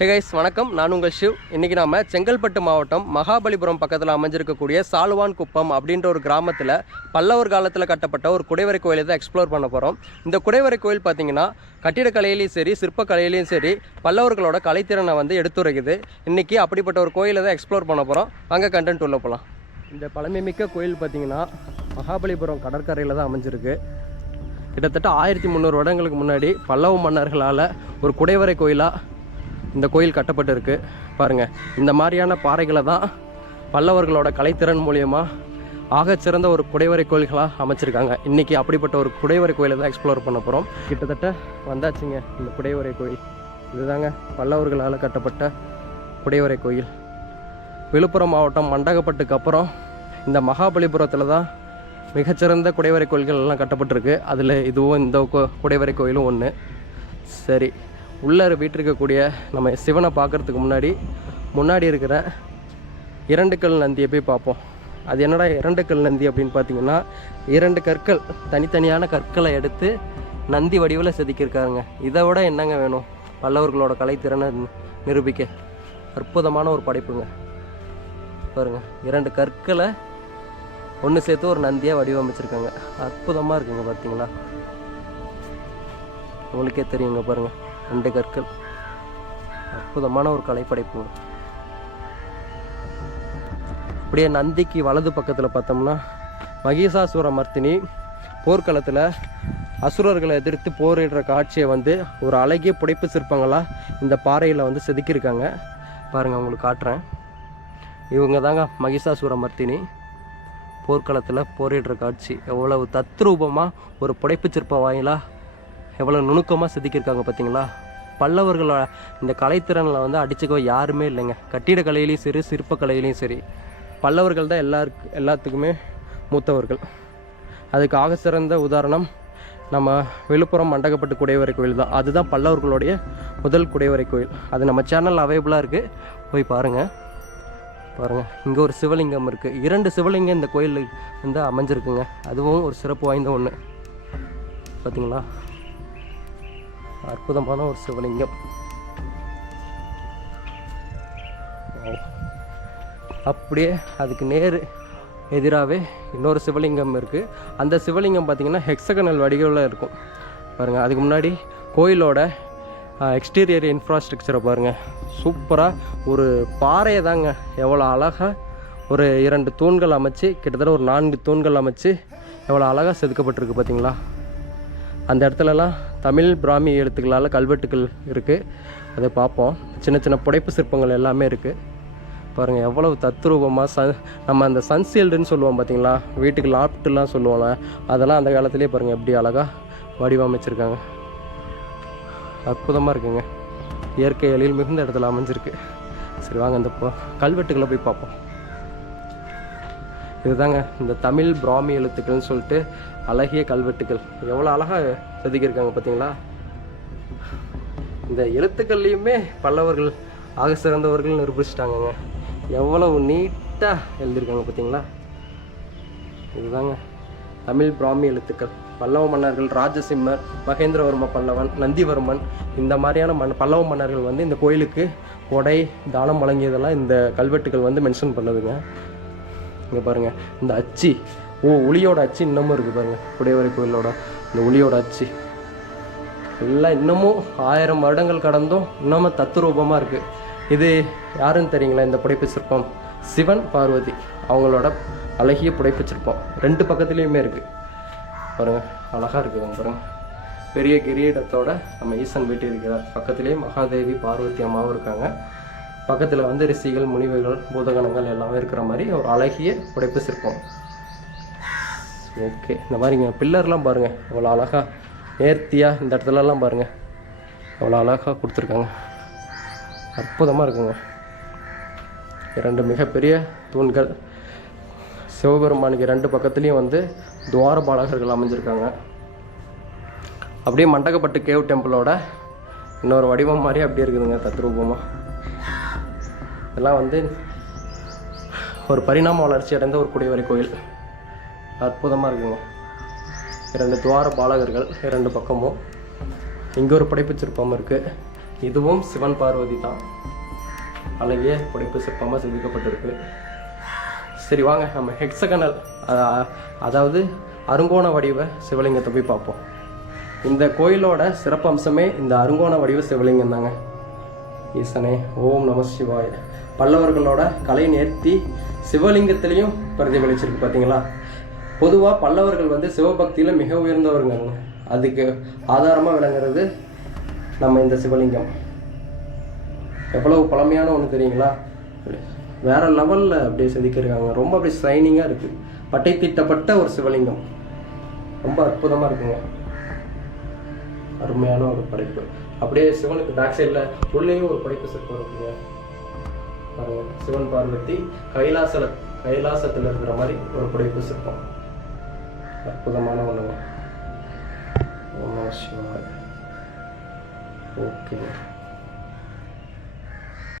ஹெகைஸ் வணக்கம். நான் உங்கள் ஷிவ். இன்றைக்கி நாம் செங்கல்பட்டு மாவட்டம் மகாபலிபுரம் பக்கத்தில் அமைஞ்சிருக்கக்கூடிய சாலுவான் குப்பம் அப்படின்ற ஒரு கிராமத்தில் பல்லவர் காலத்தில் கட்டப்பட்ட ஒரு குடைவரை கோயிலை தான் எக்ஸ்ப்ளோர் பண்ண போகிறோம் இந்த குடைவரை கோயில் பார்த்தீங்கன்னா கட்டிடக்கலையிலையும் சரி சிற்பக்கலையிலையும் சரி பல்லவர்களோட கலைத்திறனை வந்து எடுத்துரைக்குது. இன்றைக்கி அப்படிப்பட்ட ஒரு கோயிலை தான் எக்ஸ்ப்ளோர் பண்ண போகிறோம் அங்கே கண்டென்ட் உள்ள போகலாம் இந்த பழமைமிக்க கோயில் பார்த்தீங்கன்னா மகாபலிபுரம் கடற்கரையில் தான் அமைஞ்சிருக்கு. கிட்டத்தட்ட ஆயிரத்தி முந்நூறு வருடங்களுக்கு முன்னாடி பல்லவ மன்னர்களால் ஒரு குடைவரை கோயிலாக இந்த கோயில் கட்டப்பட்டிருக்கு. பாருங்கள் இந்த மாதிரியான பாறைகளை தான் பல்லவர்களோட கலைத்திறன் மூலயமா ஆகச்சிறந்த ஒரு குடைவரை கோயில்களாக அமைச்சிருக்காங்க. இன்றைக்கி அப்படிப்பட்ட ஒரு குடைவரை கோயிலை தான் எக்ஸ்ப்ளோர் பண்ண போகிறோம் கிட்டத்தட்ட வந்தாச்சுங்க இந்த குடைவரை கோயில். இதுதாங்க பல்லவர்களால் கட்டப்பட்ட குடைவரை கோயில். விழுப்புரம் மாவட்டம் மண்டகப்பட்டுக்கு அப்புறம் இந்த மகாபலிபுரத்தில் தான் மிகச்சிறந்த குடைவரை கோயில்கள் எல்லாம் கட்டப்பட்டிருக்கு. அதில் இதுவும் இந்த குடைவரை கோயிலும் ஒன்று சரி உள்ளே வீட்டிருக்கக்கூடிய நம்ம சிவனை பார்க்கறதுக்கு முன்னாடி முன்னாடி இருக்கிற இரண்டு கல் நந்தியை போய் பார்ப்போம். அது என்னடா இரண்டு கல் நந்தி அப்படின்னு பார்த்தீங்கன்னா இரண்டு கற்கள் தனித்தனியான கற்களை எடுத்து நந்தி வடிவில் செதுக்கியிருக்காருங்க. இதை விட என்னங்க வேணும்? பல்லவர்களோட கலைத்திறனை நிரூபிக்க அற்புதமான ஒரு படைப்புங்க. பாருங்க இரண்டு கற்களை ஒன்று சேர்த்து ஒரு நந்தியாக வடிவமைச்சிருக்காங்க. அற்புதமாக இருக்குங்க பார்த்தீங்களா? உங்களுக்கே தெரியுங்க பாருங்கள் ரெண்டு கற்கள். அற்புதமான ஒரு கலைப்படைப்பு அப்படியே நந்திக்கு வலது பக்கத்தில் பார்த்தோம்னா மகிஷாசுர மர்த்தினி போர்க்களத்தில் அசுரர்களை எதிர்த்து போரிடுற காட்சியை வந்து ஒரு அழகிய புடைப்பு சிற்பங்களாக இந்த பாறையில் வந்து செதுக்கியிருக்காங்க. பாருங்கள் உங்களுக்கு காட்டுறேன். இவங்க தாங்க மகிஷாசுர மர்த்தினி போர்க்களத்தில் போரிடுற காட்சி. எவ்வளவு தத்ரூபமாக ஒரு புடைப்பு சிற்ப வாயிலாக எவ்வளோ நுணுக்கமாக செதுக்கியிருக்காங்க பார்த்தீங்களா பல்லவர்களோட இந்த கலைத்திறனில் வந்து அடிச்சுக்க யாருமே இல்லைங்க. கட்டிடக்கலையிலையும் சரி சிற்பக்கலையிலையும் சரி. பல்லவர்கள் தான் எல்லாருக்கு எல்லாத்துக்குமே மூத்தவர்கள். அதுக்கு ஆக சிறந்த உதாரணம் நம்ம விழுப்புரம் மண்டகப்பட்டு குடைவரை கோயில் தான். அதுதான் பல்லவர்களுடைய முதல் குடைவரை கோயில். அது நம்ம சேனல் அவைலபிளாக இருக்குது போய் பாருங்கள் பாருங்கள் இங்கே ஒரு சிவலிங்கம் இருக்குது இரண்டு சிவலிங்கம் இந்த கோயில் வந்து அமைஞ்சிருக்குங்க. அதுவும் ஒரு சிறப்பு வாய்ந்த ஒன்று பார்த்தீங்களா அற்புதமான ஒரு சிவலிங்கம். அப்படியே அதுக்கு நேர் எதிராகவே இன்னொரு சிவலிங்கம் இருக்குது அந்த சிவலிங்கம் பார்த்திங்கன்னா ஹெக்ஸகனல் வடிவில் இருக்கும். பாருங்கள் அதுக்கு முன்னாடி கோயிலோட எக்ஸ்டீரியர் இன்ஃப்ராஸ்ட்ரக்சரை பாருங்கள் சூப்பராக ஒரு பாறையை தாங்க எவ்வளோ அழகாக ஒரு இரண்டு தூண்கள் அமைச்சு கிட்டத்தட்ட ஒரு நான்கு தூண்கள் அமைச்சு எவ்வளோ அழகாக செதுக்கப்பட்டிருக்கு பார்த்தீங்களா அந்த இடத்துலலாம் தமிழ் பிராமி எழுத்துக்களால் கல்வெட்டுகள் இருக்குது அதை பார்ப்போம். சின்ன சின்ன புடைப்பு சிற்பங்கள் எல்லாமே இருக்குது பாருங்கள் எவ்வளவு தத்ரூபமாக ச நம்ம அந்த சன்சீல்டுன்னு சொல்லுவோம் பார்த்தீங்களா வீட்டுக்கு லாப்ட்டுலாம் சொல்லுவோம்ல அதெல்லாம் அந்த காலத்துலேயே பாருங்கள் எப்படி அழகாக வடிவமைச்சிருக்காங்க. அற்புதமாக இருக்குங்க. இயற்கை எழில் மிகுந்த இடத்துல அமைஞ்சிருக்கு. சரி வாங்க இந்த கல்வெட்டுக்களை கல்வெட்டுகளை போய் பார்ப்போம். இதுதாங்க இந்த தமிழ் பிராமி எழுத்துக்கள்னு சொல்லிட்டு அழகிய கல்வெட்டுகள் எவ்வளோ அழகாக செதுக்கியிருக்காங்க பார்த்தீங்களா இந்த எழுத்துக்கள்லேயுமே பல்லவர்கள் ஆக சிறந்தவர்கள் நிரூபிச்சிட்டாங்கங்க. எவ்வளவு நீட்டாக எழுதியிருக்காங்க பார்த்தீங்களா இதுதாங்க தமிழ் பிராமி எழுத்துக்கள். பல்லவ மன்னர்கள் ராஜசிம்மர் மகேந்திரவர்ம பல்லவன் நந்திவர்மன் இந்த மாதிரியான மன் பல்லவ மன்னர்கள் வந்து இந்த கோயிலுக்கு கொடை தானம் வழங்கியதெல்லாம் இந்த கல்வெட்டுகள் வந்து மென்ஷன் பண்ணுதுங்க. இங்கே பாருங்கள் இந்த அச்சு. ஓ ஒளியோட அச்சு இன்னமும் இருக்குது பாருங்கள் குடையவரை கோயிலோட இந்த ஒளியோட அச்சு. எல்லாம் இன்னமும் ஆயிரம் வருடங்கள் கடந்தும் இன்னமும் தத்துரூபமாக இருக்குது இது யாருன்னு தெரியுங்களா? இந்த புடைப்பு சிற்பம் சிவன் பார்வதி. அவங்களோட அழகிய புடைப்பு சிற்பம் ரெண்டு பக்கத்துலேயுமே இருக்குது பாருங்கள் அழகாக இருக்குது பாருங்கள் பெரிய கிரீடத்தோட நம்ம ஈசன் வீட்டு இருக்கிறார். பக்கத்துலேயே மகாதேவி பார்வதி அம்மாவும் இருக்காங்க. பக்கத்தில் வந்து ரிஷிகள் முனிவுகள் பூதகணங்கள் எல்லாமே இருக்கிற மாதிரி ஒரு அழகிய புடைப்பு சிற்பம். ஓகே இந்த மாதிரிங்க பில்லர்லாம் பாருங்கள் எவ்வளோ அழகாக நேர்த்தியாக இந்த இடத்துலலாம் பாருங்கள் எவ்வளோ அழகாக கொடுத்துருக்காங்க. அற்புதமாக இருக்குங்க. இரண்டு மிகப்பெரிய தூண்கள். சிவபெருமானுக்கு ரெண்டு பக்கத்துலேயும் வந்து துவாரபாலகர்கள் அமைஞ்சிருக்காங்க. அப்படியே மண்டகப்பட்டு கேவ் டெம்பிளோட இன்னொரு வடிவம் மாதிரி அப்படியே இருக்குதுங்க தத்ரூபமாக இதெல்லாம் வந்து ஒரு பரிணாம வளர்ச்சி அடைந்த ஒரு குடிவரை கோயில். அற்புதமாக இருக்குங்க. இரண்டு துவார பாலகர்கள் இரண்டு பக்கமும். இங்கே ஒரு படைப்பு சிற்பம் இருக்குது இதுவும் சிவன் பார்வதி தான். அழகிய படைப்பு சிற்பமாக செதுக்கப்பட்டிருக்கு. சரி வாங்க நம்ம ஹெக்ஸகனல் அதாவது அருங்கோண வடிவ சிவலிங்கத்தை போய் பார்ப்போம். இந்த கோயிலோட சிறப்பம்சமே இந்த அருங்கோண வடிவ சிவலிங்கம் தாங்க. ஈசனே ஓம் நம சிவாய. பல்லவர்களோட கலை நேர்த்தி சிவலிங்கத்திலையும் பிரதிபலிச்சிருக்கு பார்த்தீங்களா பொதுவாக பல்லவர்கள் வந்து சிவபக்தியில் மிக உயர்ந்தவருங்க. அதுக்கு ஆதாரமாக விளங்குறது நம்ம இந்த சிவலிங்கம். எவ்வளவு பழமையான ஒன்று தெரியுங்களா? வேற லெவலில் அப்படியே செதுக்கியிருக்காங்க. ரொம்ப அப்படியே ஷைனிங்காக இருக்குது பட்டை தீட்டப்பட்ட ஒரு சிவலிங்கம். ரொம்ப அற்புதமாக இருக்குங்க. அருமையான ஒரு படைப்பு. அப்படியே சிவனுக்கு பேக் சைடில் உள்ளேயும் ஒரு படைப்பு சிற்பம் இருக்குங்க பாருங்க சிவன் பார்வதி கைலாசல கைலாசத்தில் இருக்கிற மாதிரி ஒரு புடைப்பு சிற்பம். அற்புதமான ஒன்றுங்க ஓம் நம